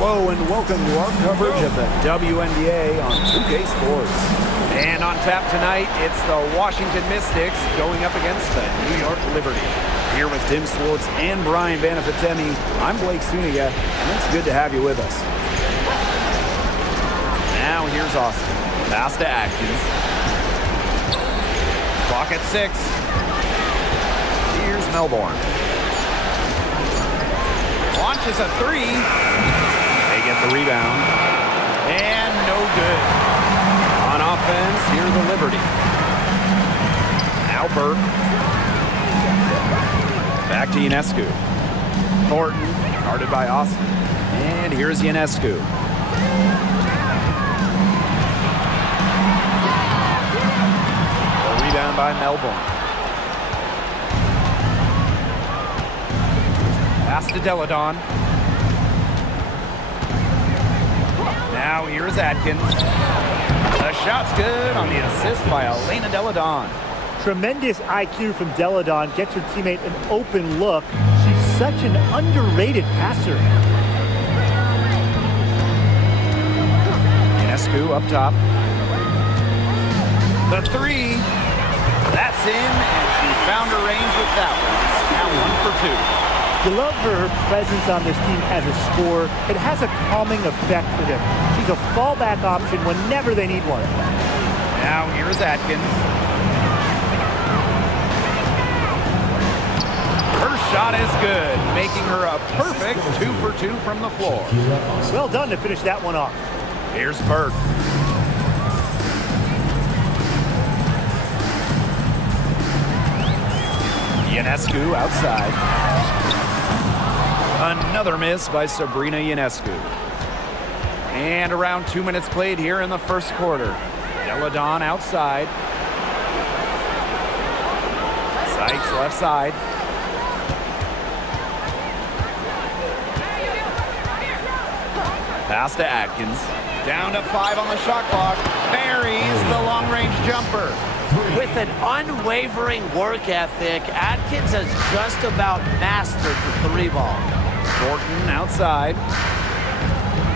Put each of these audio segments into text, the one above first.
Hello and welcome to our coverage of the WNBA on 2K Sports. And on tap tonight, it's the Washington Mystics going up against the New York Liberty. Here with Tim Swartz and Brian Banafitemi, I'm Blake Suniga, and it's good to have you with us. Now here's Austin. Pass to Atkins. Clock at 6. Here's Melbourne. Launches a 3. They get the rebound. And no good. On offense, here's the Liberty. Now Burke. Back to Ionescu. Thornton, guarded by Austin. And here's Ionescu. A rebound by Melbourne. Pass to Deladon. Now here's Atkins. The shot's good on the assist by Elena Deladon. Tremendous IQ from Deladon. Gets her teammate an open look. She's such an underrated passer. Ionescu up top. The 3. That's in, and she found her range with that one. Now 1 for 2. You love her presence on this team as a scorer. It has a calming effect for them. She's a fallback option whenever they need one. Now here's Atkins. Her shot is good, making her a perfect 2 for 2 from the floor. Well done to finish that one off. Here's Burke. Ionescu outside. Another miss by Sabrina Ionescu. And around 2 minutes played here in the first quarter. Deladon outside. Sykes left side. Pass to Atkins. Down to 5 on the shot clock. Buries the long-range jumper. With an unwavering work ethic, Atkins has just about mastered the 3-ball. Thornton outside.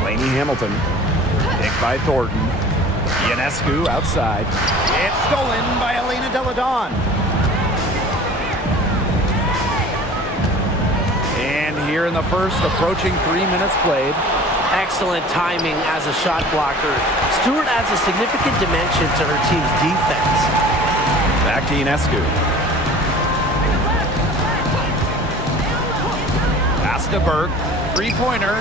Lainey Hamilton. Picked by Thornton. Ionescu outside. It's stolen by Elena Deladon. And here in the first, approaching 3 minutes played. Excellent timing as a shot blocker. Stewart adds a significant dimension to her team's defense. Back to Ionescu. Pass to Burke. 3-pointer.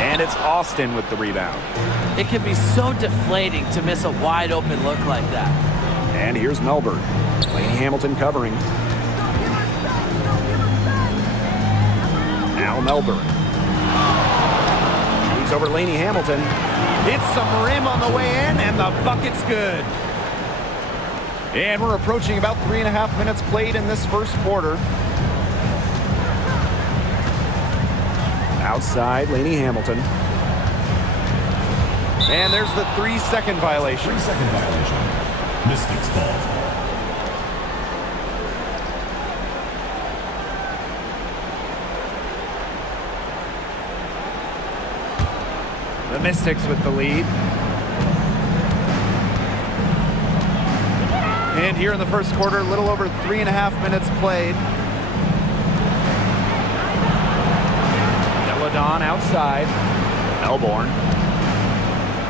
And it's Austin with the rebound. It can be so deflating to miss a wide open look like that. And here's Melbourne. Lainey Hamilton covering. Now Melbourne. Shoots over Lainey Hamilton. Hits some rim on the way in, and the bucket's good. And we're approaching about 3.5 minutes played in this first quarter. Outside, Lainey Hamilton. And there's the 3-second violation. 3-second violation. Mystics ball. The Mystics with the lead. And here in the first quarter, a little over 3.5 minutes played. Deladon outside. Melbourne.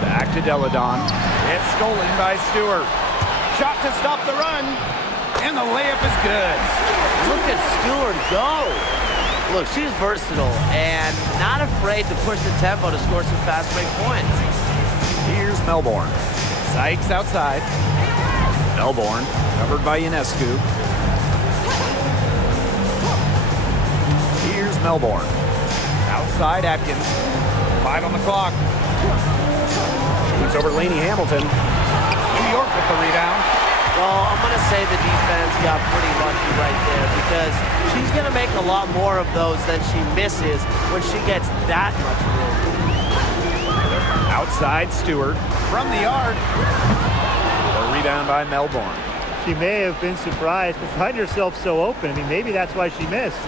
Back to Deladon. It's stolen by Stewart. Shot to stop the run. And the layup is good. Look at Stewart go. Look, she's versatile and not afraid to push the tempo to score some fast break points. Here's Melbourne. Sykes outside. Melbourne, covered by Ionescu. Here's Melbourne. Outside Atkins. 5 on the clock. Shoots over Lainey Hamilton. New York with the rebound. Well, I'm going to say the defense got pretty lucky right there because she's going to make a lot more of those than she misses when she gets that much room. Outside Stewart. From the arc. A rebound by Melbourne. She may have been surprised to find herself so open. I mean, maybe that's why she missed.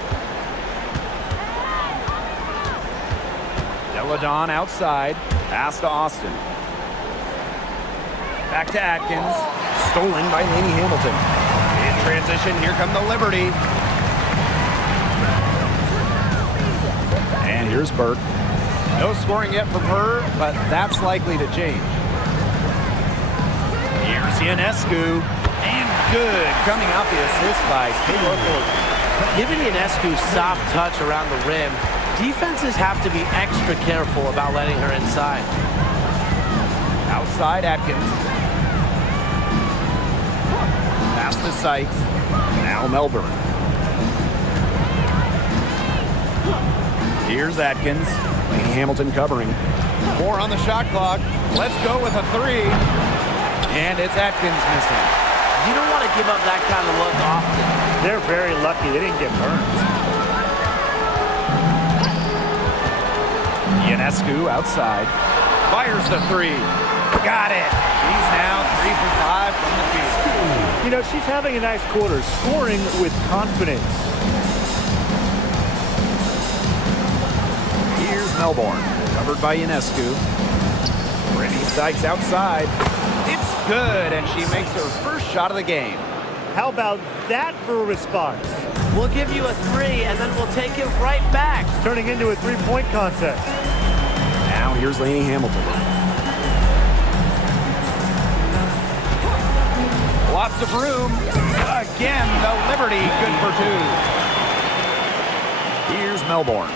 Deladon outside. Pass to Austin. Back to Atkins. Stolen by Lainey Hamilton. In transition, here come the Liberty. And here's Burke. No scoring yet from her, but that's likely to change. Here's Ionescu. And good. Coming out the assist by Taylor Ford. Giving Ionescu soft touch around the rim, defenses have to be extra careful about letting her inside. Outside Atkins. Pass to Sykes. Now Melbourne. Here's Atkins. Lainey Hamilton covering. 4 on the shot clock. Let's go with a 3. And it's Atkins missing. You don't want to give up that kind of look often. They're very lucky they didn't get burned. Ionescu outside. Fires the 3. Got it. She's now 3 for 5 from the field. You know, she's having a nice quarter, scoring with confidence. Here's Melbourne, covered by Ionescu. Brittany Sykes outside. It's good, and she makes her first shot of the game. How about that for a response? We'll give you a 3, and then we'll take it right back. It's turning into a three-point contest. Now here's Lainey Hamilton. Lots of room. Again, the Liberty, good for 2. Here's Melbourne.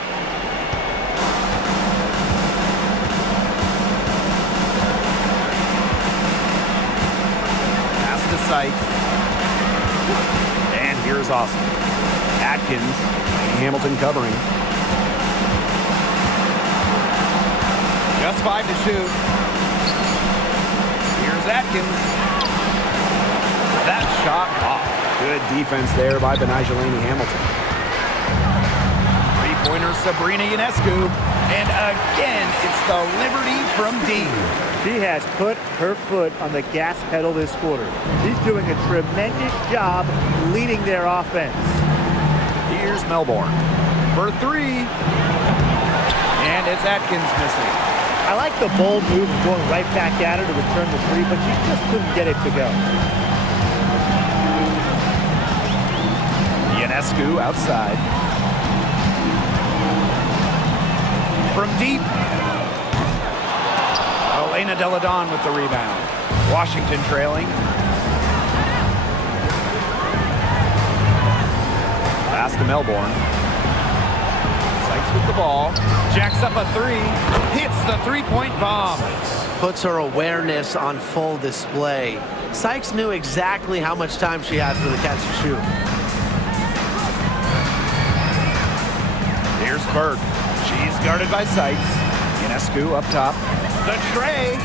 Pass to Sykes. And here's Austin. Atkins, Hamilton covering. Just 5 to shoot. Here's Atkins. That shot off. Good defense there by Benijah Lainey Hamilton. Three-pointer Sabrina Ionescu. And again, it's the Liberty from deep. She has put her foot on the gas pedal this quarter. She's doing a tremendous job leading their offense. Here's Melbourne for 3. And it's Atkins missing. I like the bold move of going right back at her to return the 3, but she just couldn't get it to go. Ionescu outside. From deep. Elena Deladon with the rebound. Washington trailing. Pass to Melbourne. Sykes with the ball. Jacks up a 3. Hits the three-point bomb. Puts her awareness on full display. Sykes knew exactly how much time she had for the catch and shoot. Here's Burke. She's guarded by Sykes. Ionescu up top. The tray.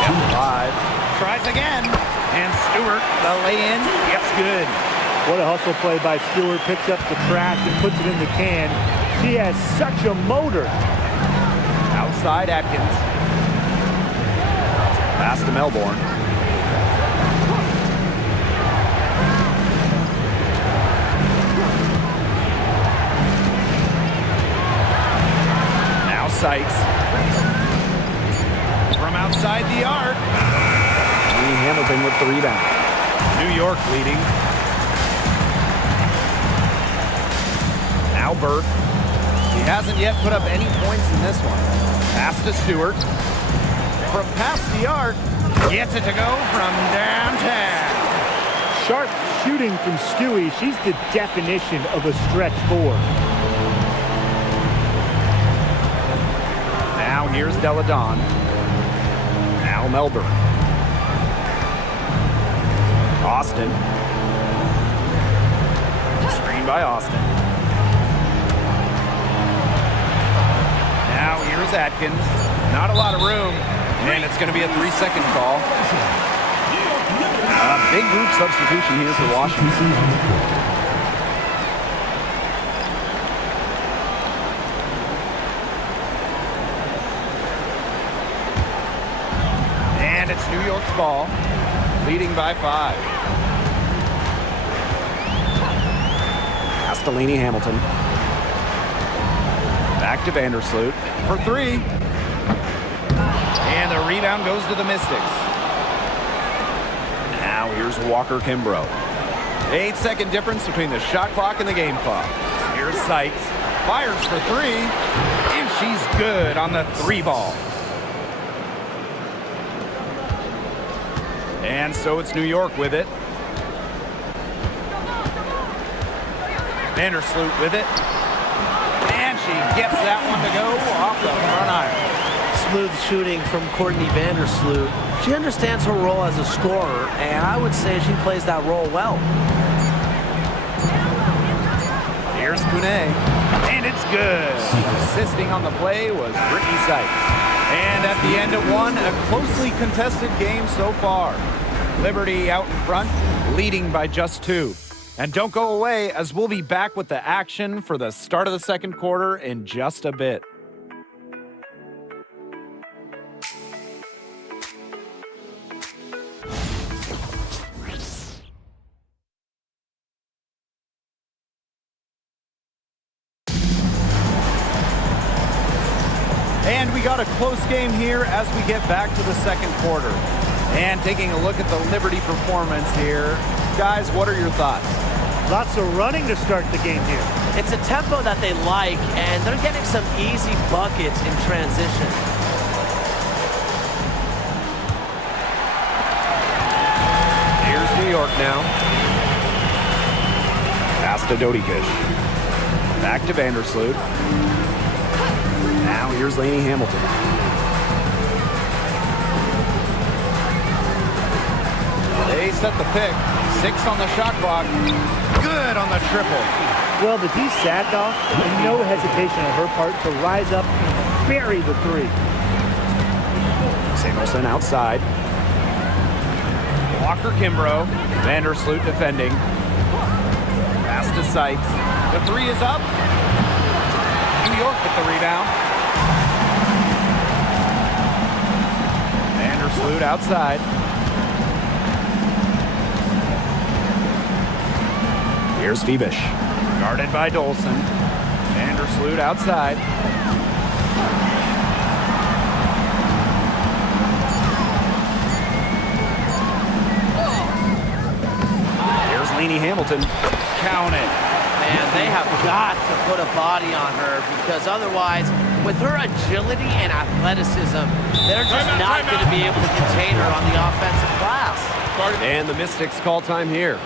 Step 5. Tries again. And Stewart, the lay-in, gets good. What a hustle play by Stewart. Picks up the trash and puts it in the can. She has such a motor. Outside Atkins. Pass to Melbourne. Now Sykes. From outside the arc. Lainey Hamilton with the rebound. New York leading. Now Burke. He hasn't yet put up any points in this one. Pass to Stewart. From past the arc. Gets it to go from downtown. Sharp shooting from Stewie. She's the definition of a stretch 4. Now here's Deladon. Now Melbourne. Austin. Screen by Austin. Now here's Atkins. Not a lot of room. And it's going to be a 3-second call. Big group substitution here for Washington. And it's New York's ball, leading by 5. Pass to Lainey Hamilton. Back Back to Vandersloot for three. And the rebound goes to the Mystics. Now here's Walker Kimbrough. 8-second difference between the shot clock and the game clock. Here's Sykes. Fires for three. And she's good on the three ball. And so it's New York with it. Vandersloot with it. And she gets that one to go off the front iron. Smooth shooting from Courtney Vandersloot. She understands her role as a scorer, and I would say she plays that role well. Here's Kune, and it's good. Assisting on the play was Brittany Sykes. And at the end of one, a closely contested game so far. Liberty out in front, leading by just 2. And don't go away, as we'll be back with the action for the start of the second quarter in just a bit. And we got a close game here as we get back to the second quarter. And taking a look at the Liberty performance here. Guys, what are your thoughts? Lots of running to start the game here. It's a tempo that they like, and they're getting some easy buckets in transition. Here's New York now. Pass to Dodikish. Back to Vandersloot. Now here's Lainey Hamilton. They set the pick. 6 on the shot clock. Good on the triple. Well, the D sagged off, and no hesitation on her part to rise up and bury the three. Samuelson outside. Walker Kimbrough. Vandersloot defending. Pass to Sykes. The three is up. New York with the rebound. Vandersloot outside. Here's Phoebish. Guarded by Dolson. Vandersloot outside. Here's Lainey Hamilton. Count it. Man, they have got to put a body on her, because otherwise, with her agility and athleticism, they're just not going to be able to contain her on the offensive glass. And the Mystics call time here.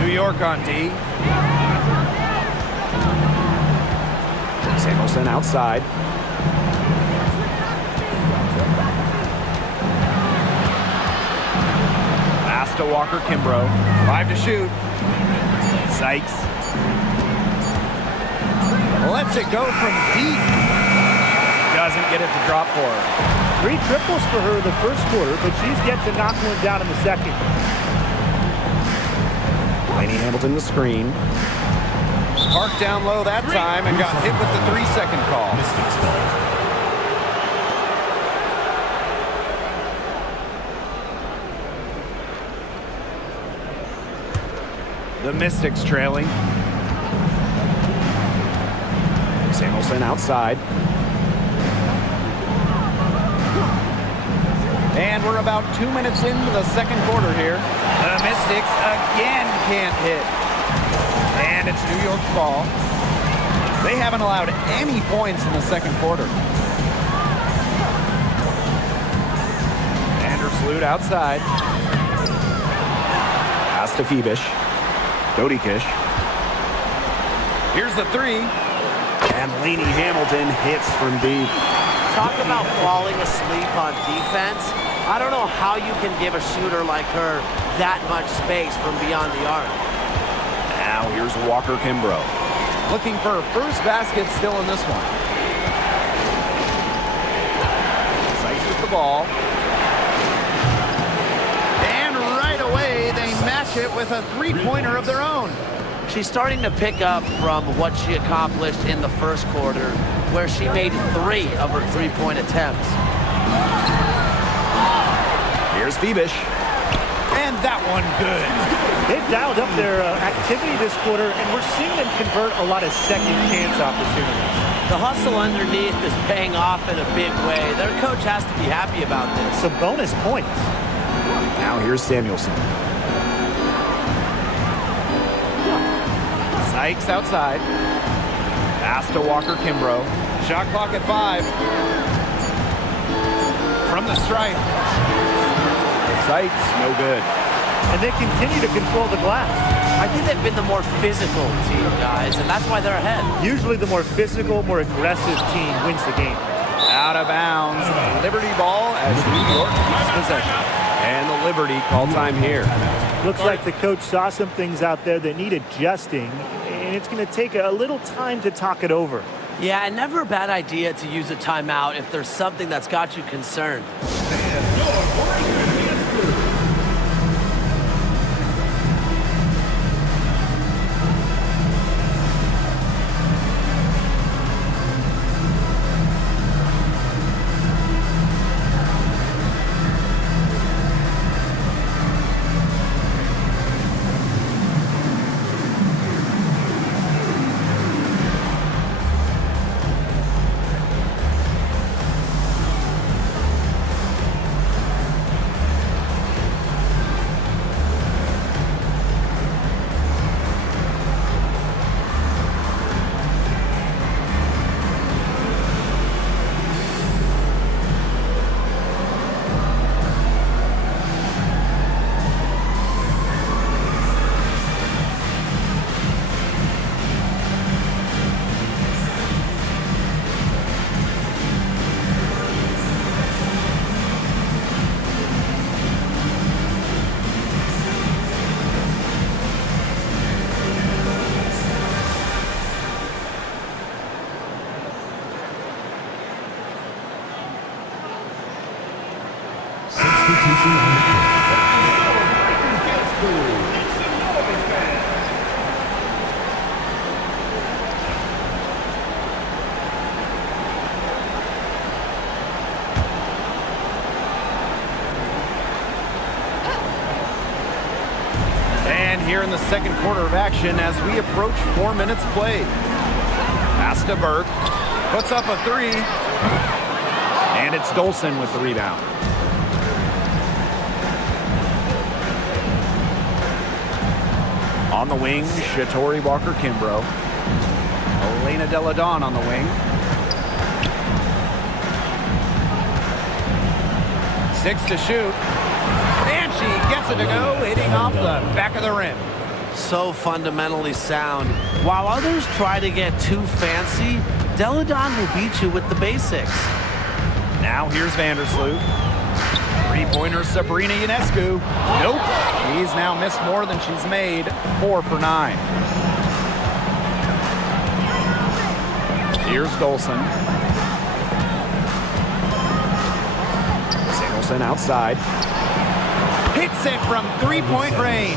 New York on D. Samuelson outside. Pass to Walker Kimbrough. 5 to shoot. Sykes lets it go from deep. Doesn't get it to drop for her. 3 triples for her in the first quarter, but she's yet to knock one down in the second. Lainey Hamilton the screen. Parked down low that time and got hit with the 3-second call. Mystics ball. The Mystics trailing. Samuelson outside. And we're about 2 minutes into the second quarter here. The Mystics again can't hit. And it's New York's ball. They haven't allowed any points in the second quarter. Vandersloot outside. Pass to Phoebish. Dodikish. Here's the 3. And Lainey Hamilton hits from deep. Talk about falling asleep on defense. I don't know how you can give a shooter like her that much space from beyond the arc. Now here's Walker Kimbrough. Looking for her first basket still in this one. Sykes with the ball. And right away they match it with a 3-pointer of their own. She's starting to pick up from what she accomplished in the first quarter, where she made 3 of her 3-point attempts. Here's Phoebish. And that one good. They've dialed up their activity this quarter, and we're seeing them convert a lot of second chance opportunities. The hustle underneath is paying off in a big way. Their coach has to be happy about this. Some bonus points. Now here's Samuelson. Sykes outside. Pass to Walker Kimbrough. Shot clock at 5. From the stripe. Sykes, no good. And they continue to control the glass. I think they've been the more physical team, guys, and that's why they're ahead. Usually the more physical, more aggressive team wins the game. Out of bounds. Liberty ball as New York keeps possession. And the Liberty call time here. Looks like the coach saw some things out there that need adjusting, and it's going to take a little time to talk it over. Yeah, and never a bad idea to use a timeout if there's something that's got you concerned. And here in the second quarter of action as we approach 4 minutes played. Pass to Burke. Puts up a 3. And it's Dolson with the rebound. On the wing, Shatori Walker Kimbrough. Elena Delle Donne on the wing. 6 to shoot. And she gets it to go, hitting off the back of the rim. So fundamentally sound. While others try to get too fancy, Delle Donne will beat you with the basics. Now here's Vandersloot. 3-pointer Sabrina Ionescu. Nope. She's now missed more than she's made. 4 for 9. Here's Dolson. Samuelson outside. Hits it from three-point range.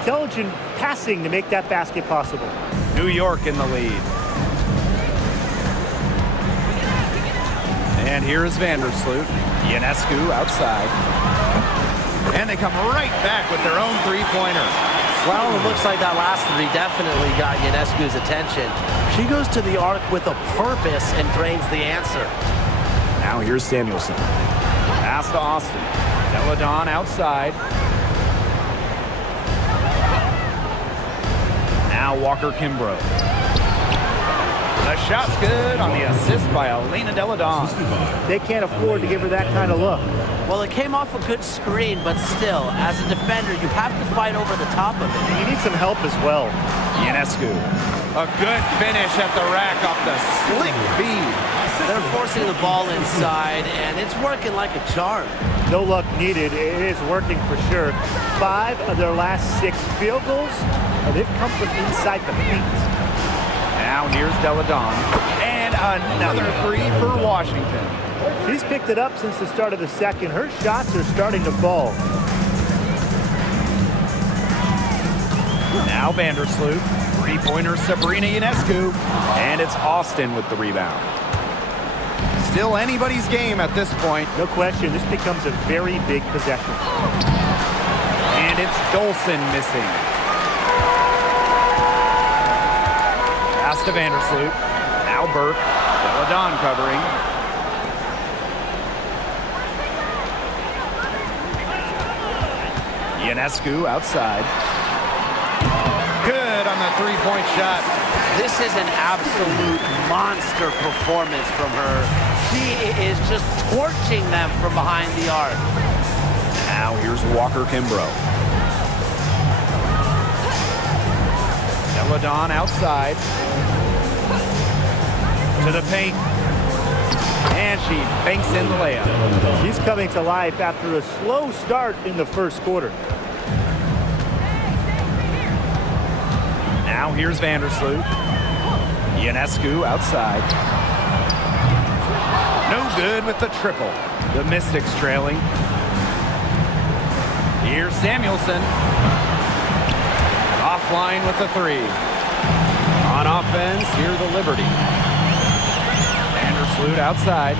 Intelligent passing to make that basket possible. New York in the lead. And here is Vandersloot. Ionescu outside. And they come right back with their own three-pointer. Well, it looks like that last three definitely got Ionescu's attention. She goes to the arc with a purpose and drains the answer. Now here's Samuelson. Pass to Austin. Deladon outside. Now Walker Kimbrough. The shot's good on the assist by Elena Deladon. They can't afford to give her that kind of look. Well, it came off a good screen, but still, as a defender, you have to fight over the top of it. And you need some help as well. Ionescu. A good finish at the rack off the slick feed. They're forcing the ball inside, and it's working like a charm. No luck needed. It is working for sure. 5 of their last 6 field goals, and they've come from inside the paint. Now here's Deladon. And another three for Washington. She's picked it up since the start of the second. Her shots are starting to fall. Now Vandersloot. Three-pointer Sabrina Ionescu. And it's Austin with the rebound. Still anybody's game at this point. No question, this becomes a very big possession. And it's Dolson missing. Pass to Vandersloot. Now Burke. Deladon covering. Ionescu outside. Good on the three-point shot. This is an absolute monster performance from her. She is just torching them from behind the arc. Now here's Walker Kimbrough. Deladon outside. To the paint. And she banks in the layup. She's coming to life after a slow start in the first quarter. Now here's Vandersloot. Ionescu outside. No good with the triple. The Mystics trailing. Here's Samuelson. Offline with the three. On offense, here the Liberty. Vandersloot outside.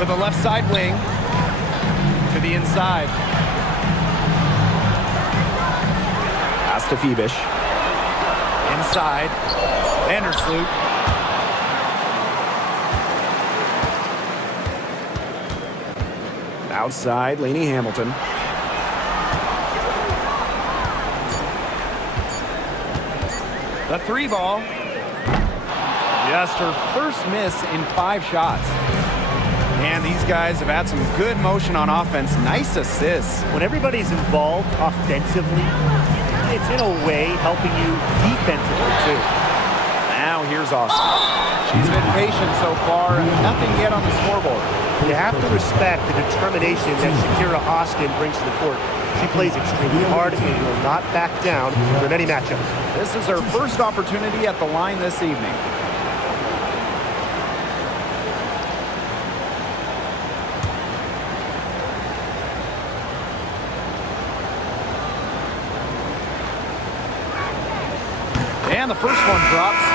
To the left side wing. To the inside. Pass to Phoebish. Inside. Vandersloot. Outside, Lainey Hamilton. The three ball. Just her first miss in 5 shots. And these guys have had some good motion on offense. Nice assists. When everybody's involved offensively, it's in a way helping you defensively too. Now here's Austin. She's been patient so far. Nothing yet on the scoreboard. You have to respect the determination that Shakira Austin brings to the court. She plays extremely hard and will not back down from any matchup. This is her first opportunity at the line this evening. And the first one drops.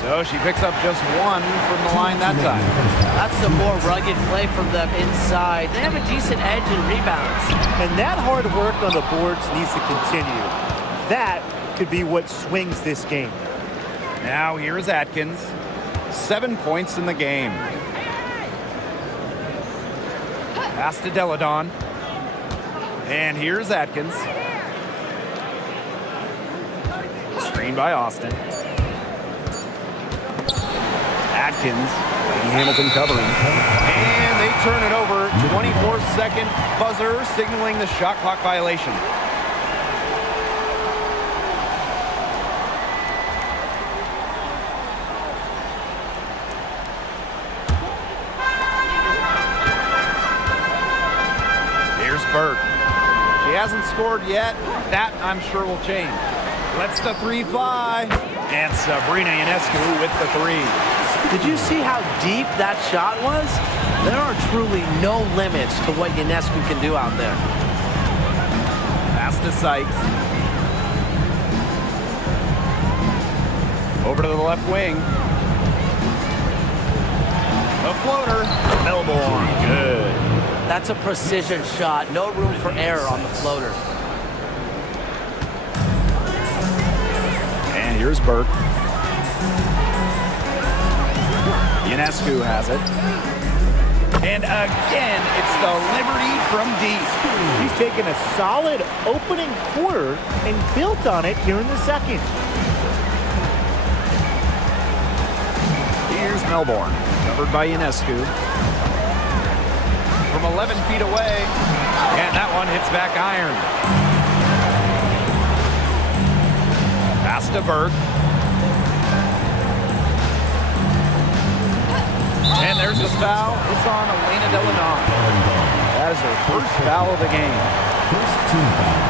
So she picks up just one from the line that time. That's some more rugged play from them inside. They have a decent edge in rebounds. And that hard work on the boards needs to continue. That could be what swings this game. Now here's Atkins. 7 points in the game. Pass to Deladon. And here's Atkins. Screen by Austin. Atkins, Lady Hamilton covering. And they turn it over. 24-second buzzer signaling the shot clock violation. Burke. She hasn't scored yet. That, I'm sure, will change. Lets the three fly. And Sabrina Ionescu with the three. Did you see how deep that shot was? There are truly no limits to what Ionescu can do out there. Pass to Sykes. Over to the left wing. A floater. Melbourne. Good. That's a precision shot. No room for error on the floater. And here's Burke. Ionescu has it. And again, it's the Liberty from deep. He's taken a solid opening quarter and built on it here in the second. Here's Melbourne, covered by Ionescu. From 11 feet away, and that one hits back iron. Pass to Burke. And there's the foul. It's on Elena Deladon. That is her first foul of the game. First team foul.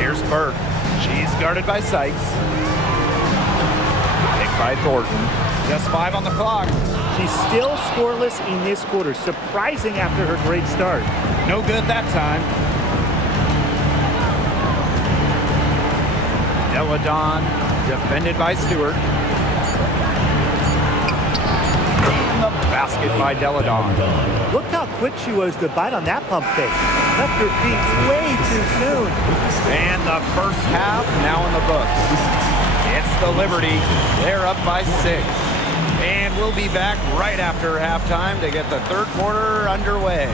Here's Burke. She's guarded by Sykes. Picked by Thornton. Just 5 on the clock. She's still scoreless in this quarter. Surprising after her great start. No good that time. Deladon, defended by Stewart. In the basket by Deladon. Look how quick she was to bite on that pump fake. Left her feet way too soon. And the first half now in the books. It's the Liberty. They're up by 6. And we'll be back right after halftime to get the third quarter underway.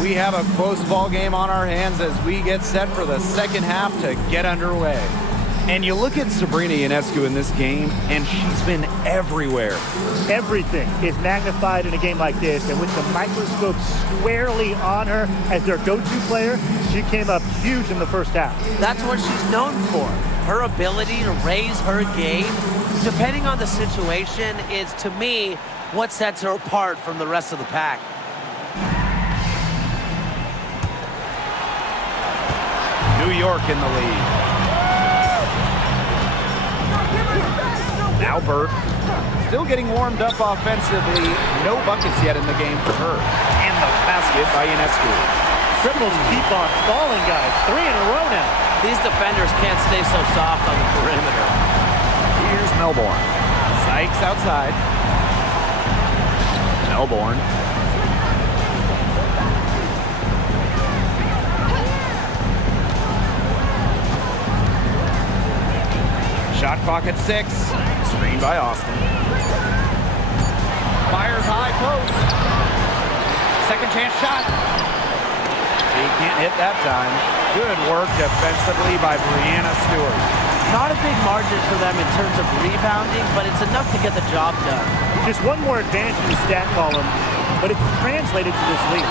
We have a close ball game on our hands as we get set for the second half to get underway. And you look at Sabrina Ionescu in this game, and she's been everywhere. Everything is magnified in a game like this, and with the microscope squarely on her as their go-to player, she came up huge in the first half. That's what she's known for. Her ability to raise her game, depending on the situation, is, to me, what sets her apart from the rest of the pack. New York in the lead. Now Burke, still getting warmed up offensively. No buckets yet in the game for her. And the basket by Ionescu. Triples keep on falling, guys. 3 in a row now. These defenders can't stay so soft on the perimeter. Here's Melbourne. Sykes outside. Melbourne. Shot clock at 6. Screen by Austin. Fires high post. Second chance shot. He can't hit that time. Good work defensively by Brianna Stewart. Not a big margin for them in terms of rebounding, but it's enough to get the job done. Just one more advantage in the stat column, but it's translated to this lead.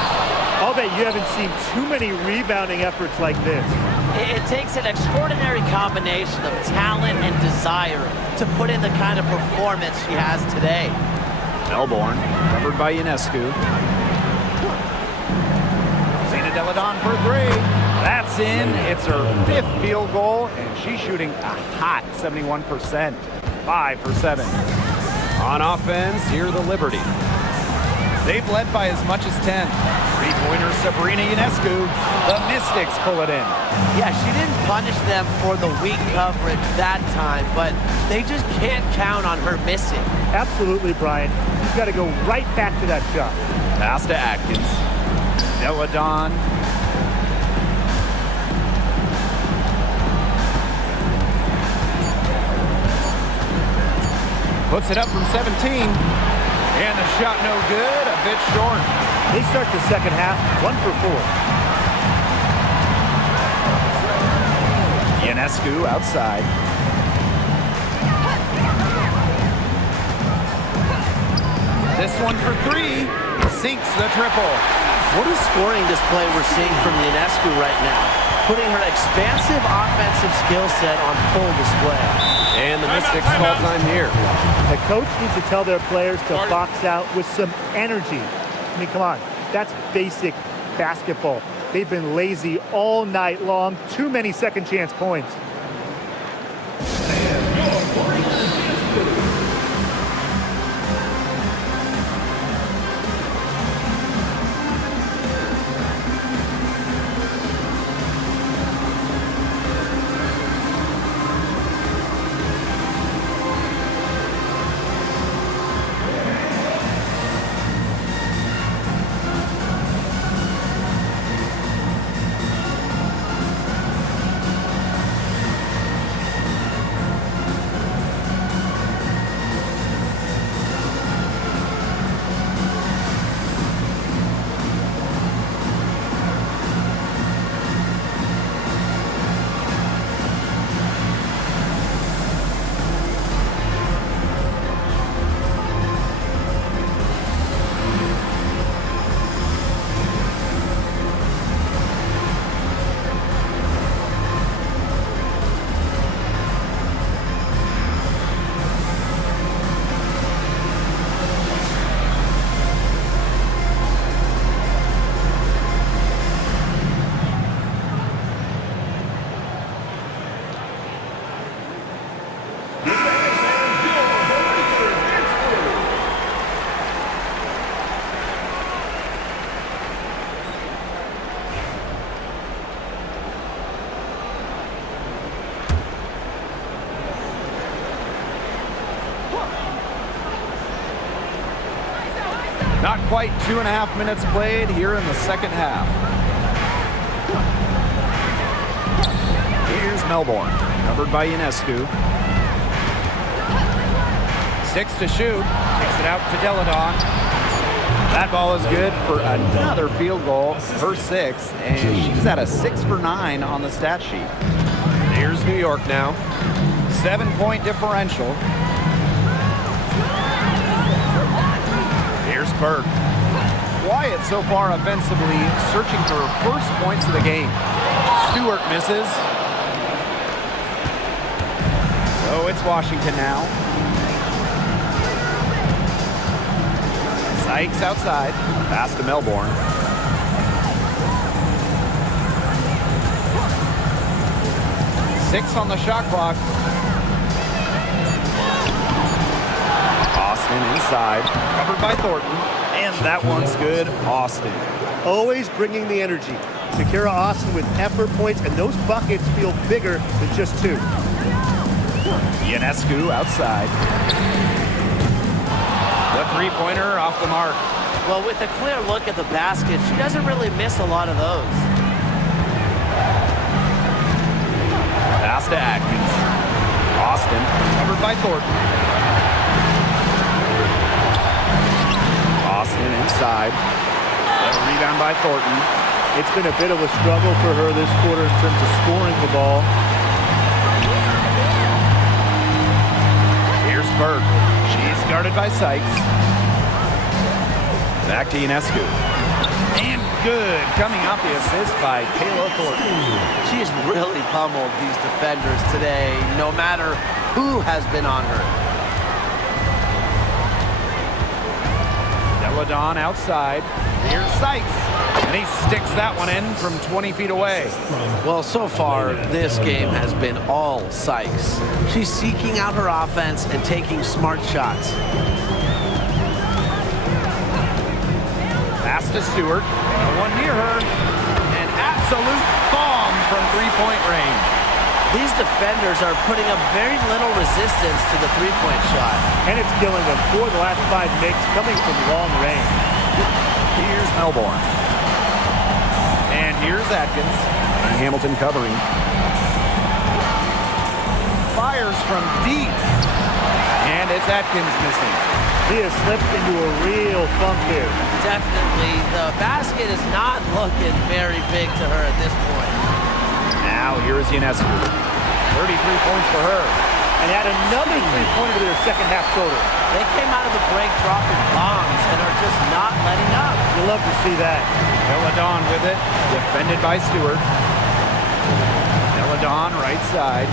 I'll bet you haven't seen too many rebounding efforts like this. It takes an extraordinary combination of talent and desire to put in the kind of performance she has today. Melbourne, covered by Ionescu. Zena Deladon for 3. That's in. It's her 5th field goal, and she's shooting a hot 71%. 5 for 7. On offense, here the Liberty. They've led by as much as 10. Three-pointer Sabrina Ionescu. The Mystics pull it in. Yeah, she didn't punish them for the weak coverage that time, but they just can't count on her missing. Absolutely, Brian. You've got to go right back to that shot. Pass to Atkins. Deladon. Puts it up from 17. And the shot no good, a bit short. They start the second half 1 for 4. Ionescu outside. This one for 3. Sinks the triple. What a scoring display we're seeing from Ionescu right now, putting her expansive offensive skill set on full display. And the Mystics call time here. The coach needs to tell their players to box out with some energy. I mean, come on. That's basic basketball. They've been lazy all night long. Too many second chance points. Not quite 2.5 minutes played here in the second half. Here's Melbourne, covered by Ionescu. 6 to shoot, kicks it out to Deladon. That ball is good for another field goal, her 6th, and she's at a 6 for 9 on the stat sheet. Here's New York now. 7-point differential. Here's Berg. Quiet so far offensively, searching for her first points of the game. Stewart misses. So it's Washington now. Sykes outside. Pass to Melbourne. Six on the shot clock. Austin inside. Covered by Thornton. And that one's good. Austin. Always bringing the energy. Shakira Austin with effort points, and those buckets feel bigger than just 2. Ionescu outside. The three-pointer off the mark. Well, with a clear look at the basket, she doesn't really miss a lot of those. Pass to Atkins. Austin, covered by Thornton. Austin inside. A rebound by Thornton. It's been a bit of a struggle for her this quarter in terms of scoring the ball. Here's Berg. She's guarded by Sykes. Back to Ionescu. And good. Coming off the assist by Kayla Thornton. She has really pummeled these defenders today, no matter who has been on her. Deladon outside. Here's Sykes. And he sticks that one in from 20 feet away. Well, so far, this game has been all Sykes. She's seeking out her offense and taking smart shots. to Stewart. No one near her. An absolute bomb from three-point range. These defenders are putting up very little resistance to the three-point shot. And it's killing them. 4 of the last 5 makes coming from long range. Here's Melbourne. And here's Atkins. And Hamilton covering. Fires from deep. And it's Atkins missing. He has slipped into a real funk here. Definitely. The basket is not looking very big to her at this point. Now here is Ionescu. 33 points for her. And add another three-pointer to their second half total. They came out of the break dropping bombs and are just not letting up. You love to see that. Deladon with it. Defended by Stewart. Deladon right side.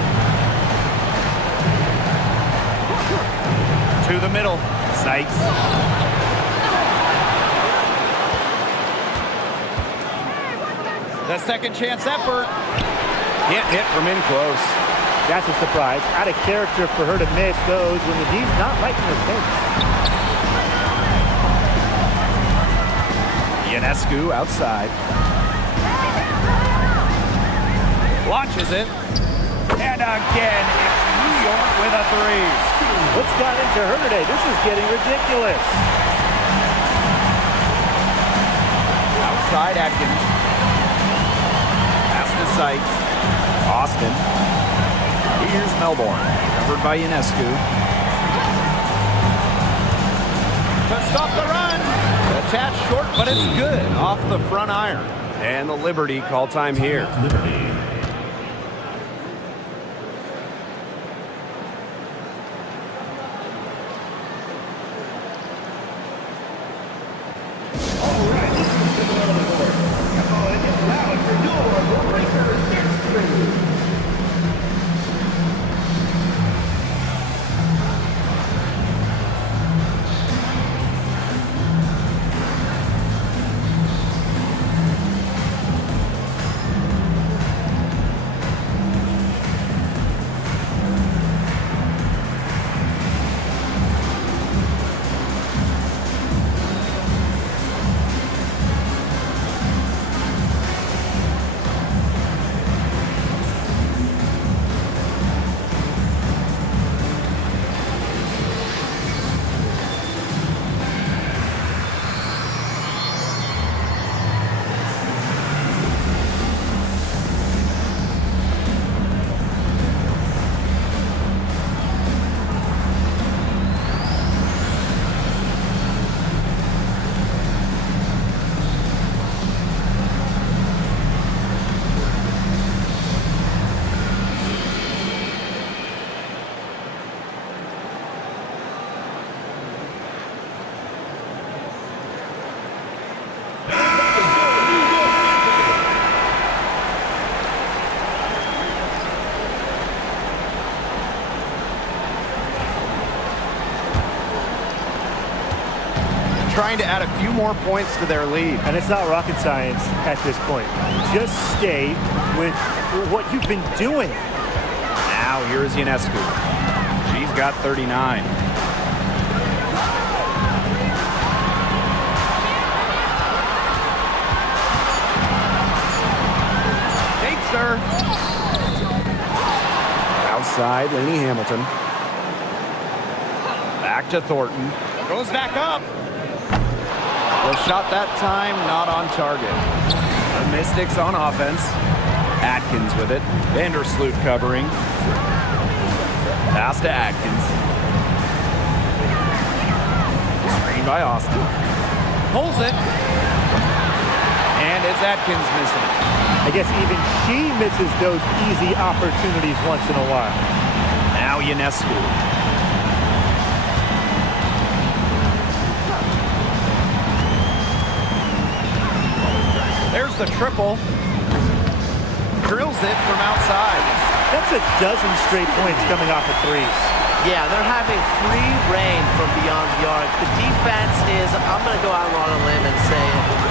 To the middle. Sykes. The second chance effort. Can't hit from in close. That's a surprise. Out of character for her to miss those when the D's not right in her face. Ionescu outside. Launches it. And again, it's New York with a three. What's got into her today? This is getting ridiculous. Outside Atkins. Pass to Sykes. Austin. Here's Melbourne. Covered by Ionescu. To stop the run. Attached short, but it's good. Off the front iron. And the Liberty call time here. Liberty. Trying to add a few more points to their lead. And it's not rocket science at this point. Just stay with what you've been doing. Now here's Ionescu. She's got 39. Takes her. Outside, Lainey Hamilton. Back to Thornton. Goes back up. The shot that time, not on target. The Mystics on offense. Atkins with it. Vandersloot covering. Pass to Atkins. Screen by Austin. Pulls it. And it's Atkins missing. I guess even she misses those easy opportunities once in a while. Now Ionescu. There's the triple. Drills it from outside. That's a dozen straight points coming off of threes. Yeah, they're having free reign from beyond the arc. The defense is, I'm going to go out on a limb and say,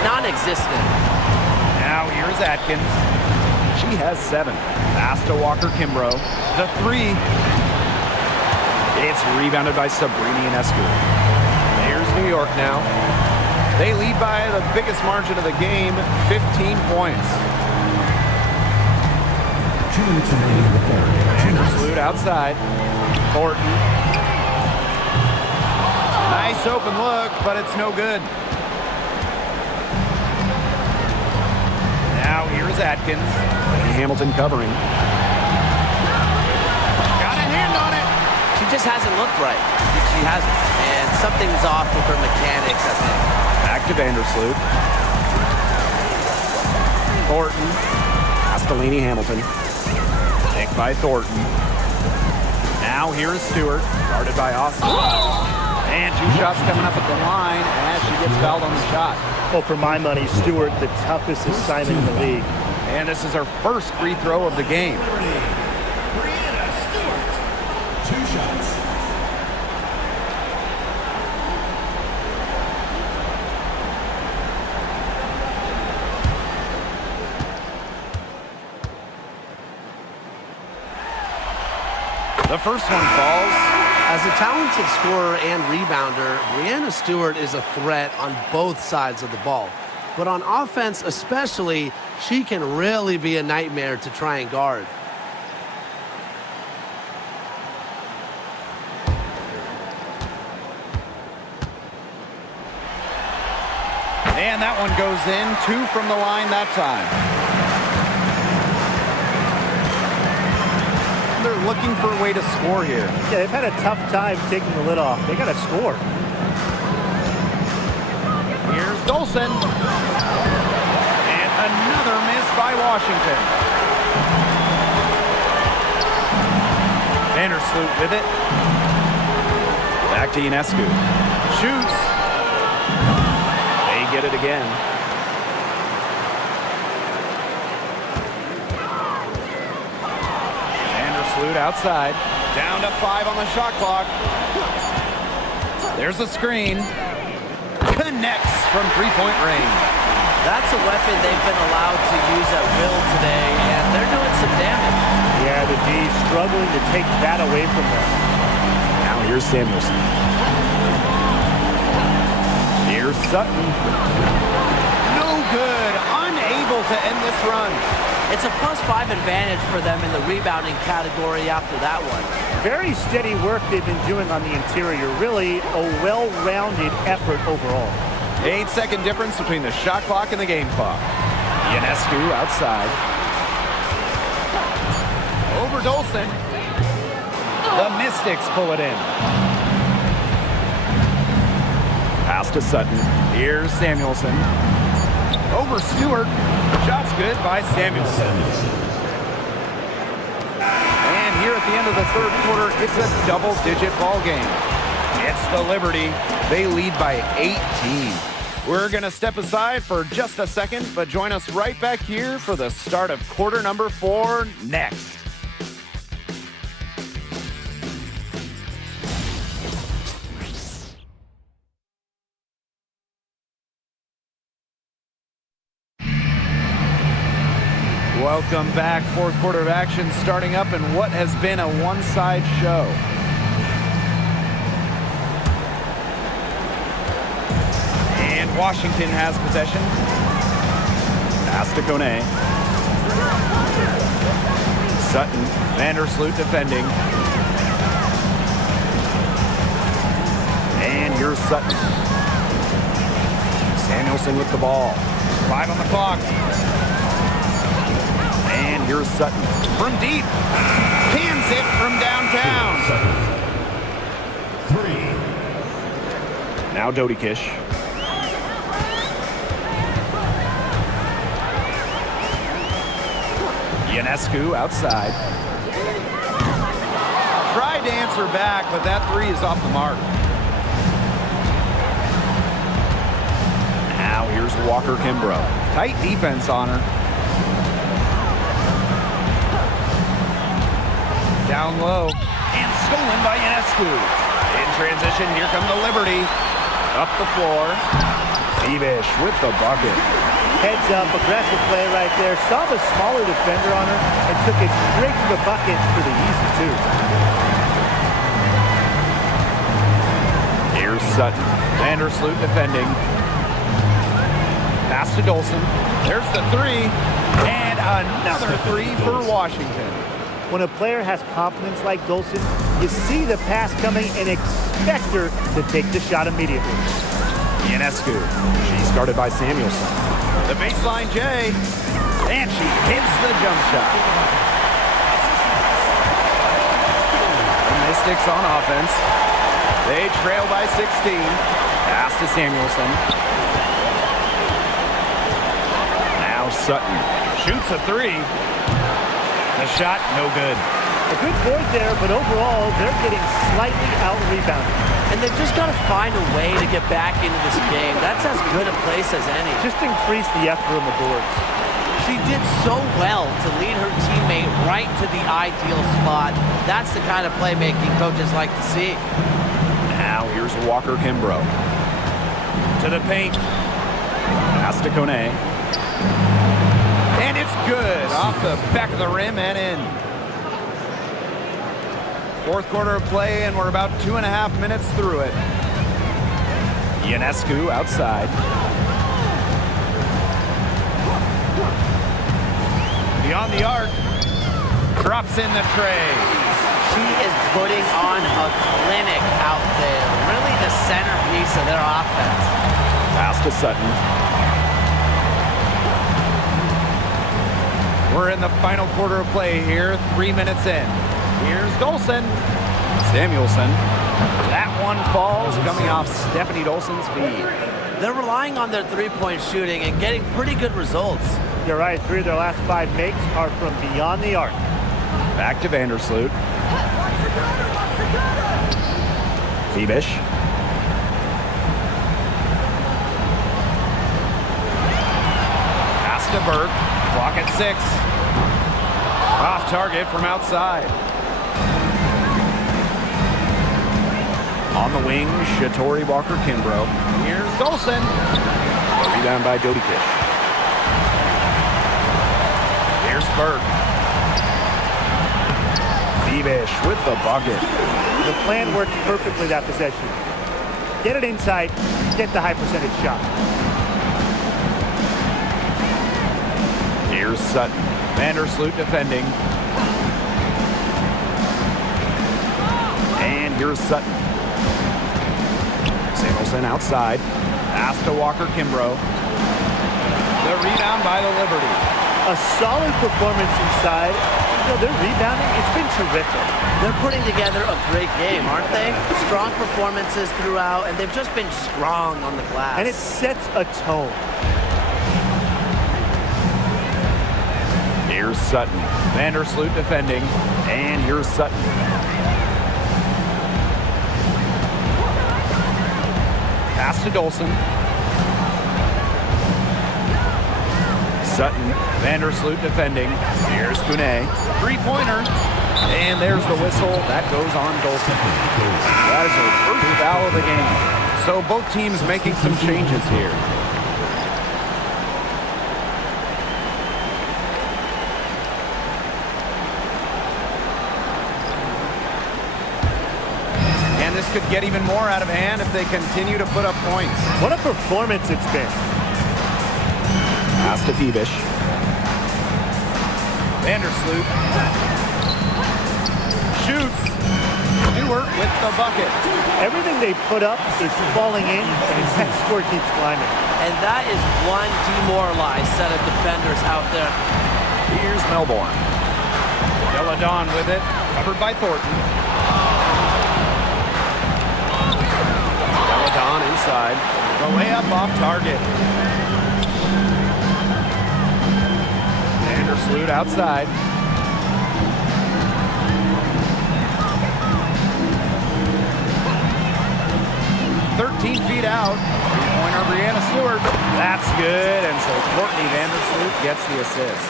non-existent. Now here's Atkins. She has 7. Pass to Walker Kimbrough. The three. It's rebounded by Sabrina Ionescu. Here's New York now. They lead by the biggest margin of the game, 15 points. 2 minutes remaining in the third. Vandersloot outside. Thornton. Nice open look, but it's no good. Now here's Atkins. Hamilton covering. Got a hand on it. She just hasn't looked right. She hasn't. And something's off with her mechanics, I think. Back to Vandersloot. Thornton. Castellini Hamilton. Picked by Thornton. Now here is Stewart. Guarded by Austin. And 2 shots coming up at the line as she gets fouled on the shot. Well, for my money, Stewart, the toughest assignment in the league. And this is her first free throw of the game. 2 shots. The first one falls. As a talented scorer and rebounder, Breanna Stewart is a threat on both sides of the ball. But on offense especially, she can really be a nightmare to try and guard. And that one goes in. 2 from the line that time. They're looking for a way to score here. Yeah, they've had a tough time taking the lid off. They got to score. Here's Dolson. And another miss by Washington. Vandersloot with it. Back to Ionescu. Shoots. They get it again. Outside. Down to 5 on the shot clock. There's a screen. Connects from 3-point range. That's a weapon they've been allowed to use at will today, and they're doing some damage. Yeah, the D struggling to take that away from them. Now here's Samuelson. Here's Sutton. No good. Unable to end this run. It's a +5 advantage for them in the rebounding category after that one. Very steady work they've been doing on the interior. Really a well-rounded effort overall. 8-second difference between the shot clock and the game clock. Ionescu outside. Over Dolson. The Mystics pull it in. Pass to Sutton. Here's Samuelson. Over Stewart. Shot's good by Samuelson. And here at the end of the third quarter, it's a double-digit ball game. It's the Liberty. They lead by 18. We're going to step aside for just a second, but join us right back here for the start of quarter number 4 next. Welcome back. Fourth quarter of action starting up in what has been a one-side show. And Washington has possession. Pass to Kone. Sutton. Vandersloot defending. And here's Sutton. Samuelson with the ball. 5 on the clock. And here's Sutton from deep. Cans it from downtown. 3. Now Doty Kish. Ionescu outside. Tried to answer back, but that 3 is off the mark. Now here's Walker Kimbrough. Tight defense on her. Down low, and stolen by Ionescu. In transition, here come the Liberty. Up the floor. Bebish with the bucket. Heads up, aggressive play right there. Saw the smaller defender on her and took it straight to the bucket for the easy 2. Here's Sutton. Vandersloot defending. Pass to Dolson. There's the three. And another three for Washington. When a player has confidence like Dolson, you see the pass coming and expect her to take the shot immediately. Ionescu. She's guarded by Samuelson. The baseline J. And she hits the jump shot. The Mystics on offense. They trail by 16. Pass to Samuelson. Now Sutton shoots a three. The shot, no good. A good board there, but overall, they're getting slightly out-rebounded. And they've just got to find a way to get back into this game. That's as good a place as any. Just increase the effort on the boards. She did so well to lead her teammate right to the ideal spot. That's the kind of playmaking coaches like to see. Now here's Walker Kimbrough. To the paint. Pass to Kone. And it's good. Off the back of the rim and in. Fourth quarter of play, and we're about 2.5 minutes through it. Ionescu outside. Beyond the arc. Drops in the tray. She is putting on a clinic out there. Really the centerpiece of their offense. Pass to Sutton. We're in the final quarter of play here, 3 minutes in. Here's Dolson. Samuelson. That one falls, coming off Stephanie Dolson's feed. They're relying on their three-point shooting and getting pretty good results. You're right, 3 of their last 5 makes are from beyond the arc. Back to Vandersloot. Phoebish. Pass to Burke. Clock at 6. Off target from outside. On the wing, Shatori Walker Kimbrough. Here's Dolson. A rebound by Dodi Kish. Here's Burke. Phoebish with the bucket. The plan worked perfectly that possession. Get it inside, get the high percentage shot. Here's Sutton. Vandersloot defending. And here's Sutton. Samuelson outside. Pass to Walker Kimbrough. The rebound by the Liberty. A solid performance inside. You know, their rebounding, it's been terrific. They're putting together a great game, aren't they? Strong performances throughout, and they've just been strong on the glass. And it sets a tone. Here's Sutton. Vandersloot defending. And here's Sutton. Pass to Dolson. Sutton. Vandersloot defending. Here's Kune. Three-pointer. And there's the whistle. That goes on Dolson. That is her first foul of the game. So both teams making some changes here. And this could get even more out of hand if they continue to put up points. What a performance it's been. Pass to Phoebish. Vandersloot. Shoots. Stewart with the bucket. Everything they put up is falling in, and that score keeps climbing. And that is one demoralized set of defenders out there. Here's Melbourne. Deladon with it. Covered by Thornton. Deladon inside. The layup off target. Vandersloot outside. 13 feet out. Three-pointer, Brianna Stewart. That's good, and so Courtney Vandersloot gets the assist.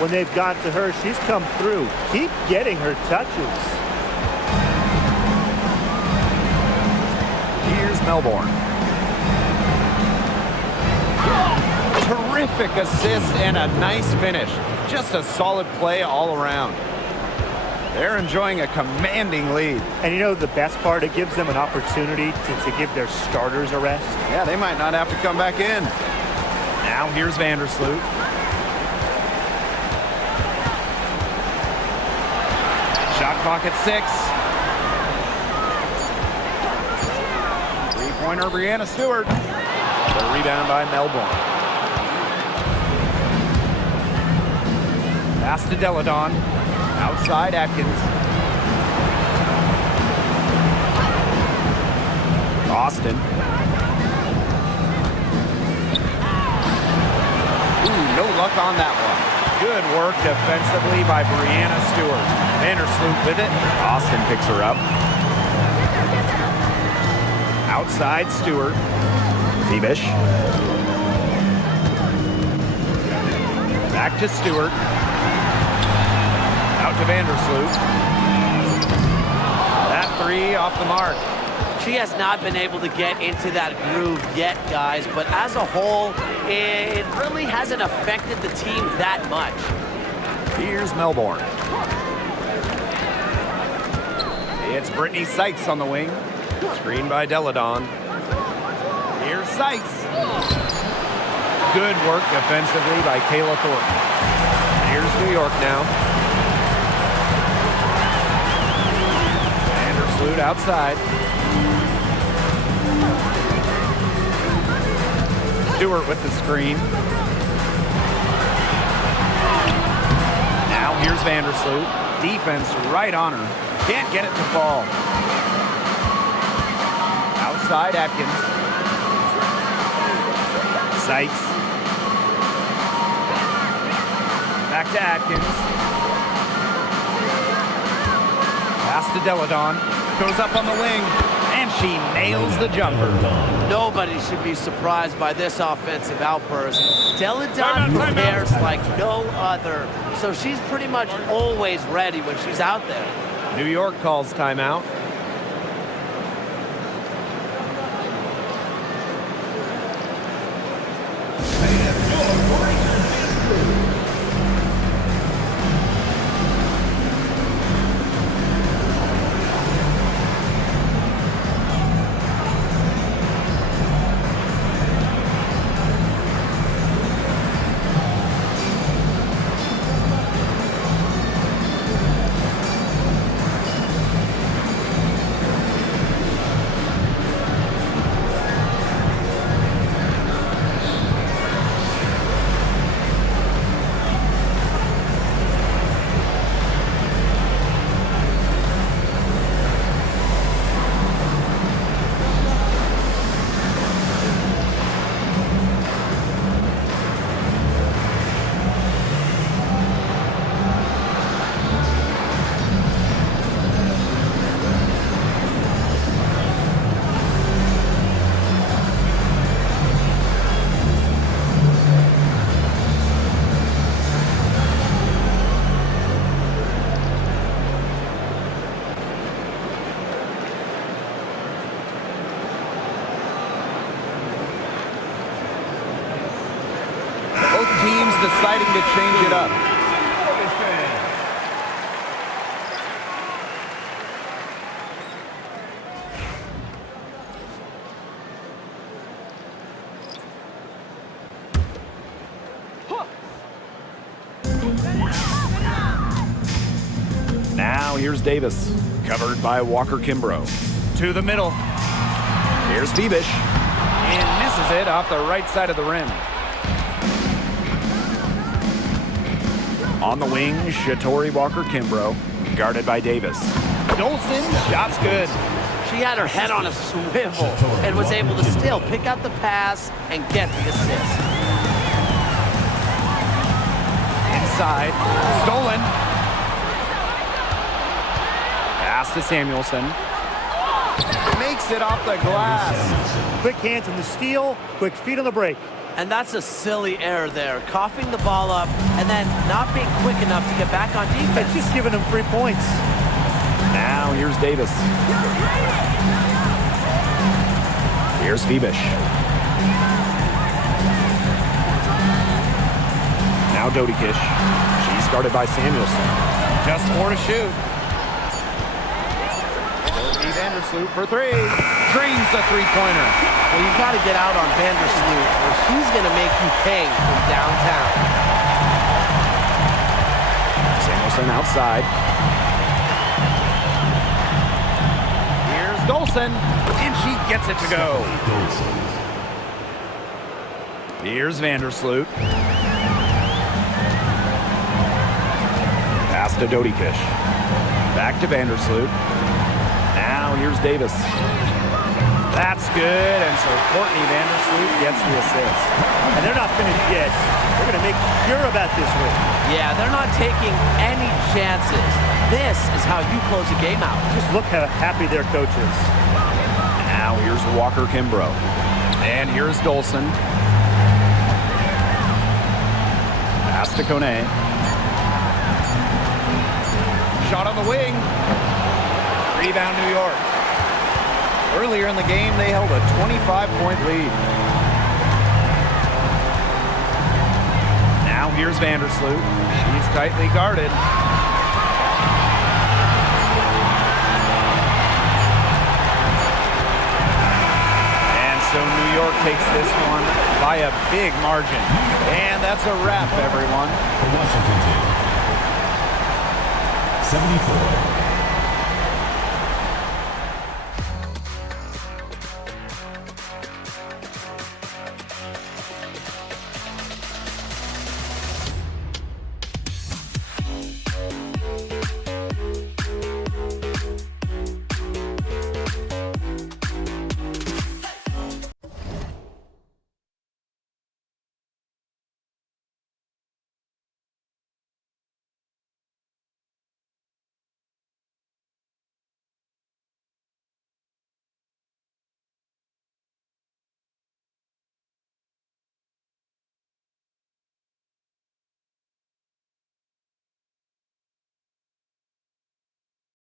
When they've got to her, she's come through. Keep getting her touches. Here's Melbourne. Terrific assist and a nice finish. Just a solid play all around. They're enjoying a commanding lead. And you know the best part? It gives them an opportunity to give their starters a rest. Yeah, they might not have to come back in. Now here's Vandersloot. Shot clock at 6. Three-pointer, Breanna Stewart. The rebound by Melbourne. Pass to Deladon. Outside Atkins. Austin. Ooh, no luck on that one. Good work defensively by Breanna Stewart. Vandersloot with it. Austin picks her up. Outside Stewart. Phoebish. Back to Stewart. Out to Vandersloot. That three off the mark. She has not been able to get into that groove yet, guys, but as a whole, it really hasn't affected the team that much. Here's Melbourne. It's Brittany Sykes on the wing. Screen by Deladon. Here's Sykes. Good work defensively by Kayla Thornton. Here's New York now. Vandersloot outside. Stewart with the screen. Now here's Vandersloot. Defense right on her. Can't get it to fall. Outside Atkins. Sykes. Back to Atkins. Pass to Deladon. Goes up on the wing. And she nails the jumper. Nobody should be surprised by this offensive outburst. Deladon prepares like no other, so she's pretty much always ready when she's out there. New York calls timeout. Teams deciding to change it up. Now here's Davis, covered by Walker Kimbrough. To the middle. Here's Phoebish. And misses it off the right side of the rim. On the wing, Shatori Walker Kimbrough, guarded by Davis. Dolson, shot's good. She had her head on a swivel and was able to still pick out the pass and get the assist. Inside, stolen. Pass to Samuelson. Makes it off the glass. Quick hands on the steal, quick feet on the break. And that's a silly error there, coughing the ball up and then not being quick enough to get back on defense. It's just giving them 3 points. Now here's Davis. Here's Phoebish. Now Dodikish. She's guarded by Samuelson. Just 4 to shoot. Vandersloot for 3. Drains the three-pointer. Well, you got to get out on Vandersloot, or he's going to make you pay from downtown. Samuelson outside. Here's Dolson, and she gets it to go. Here's Vandersloot. Pass to Dodikish. Back to Vandersloot. Now here's Davis. That's good, and so Courtney Vandersloot gets the assist. And they're not finished yet. They're going to make sure about this win. Yeah, they're not taking any chances. This is how you close a game out. Just look how happy their coach is. Now here's Walker Kimbrough. And here's Dolson. Pass to Kone. Shot on the wing. Rebound New York. Earlier in the game, they held a 25-point lead. Now here's Vandersloot. She's tightly guarded. And so New York takes this one by a big margin. And that's a wrap, everyone. The Washington team. 74.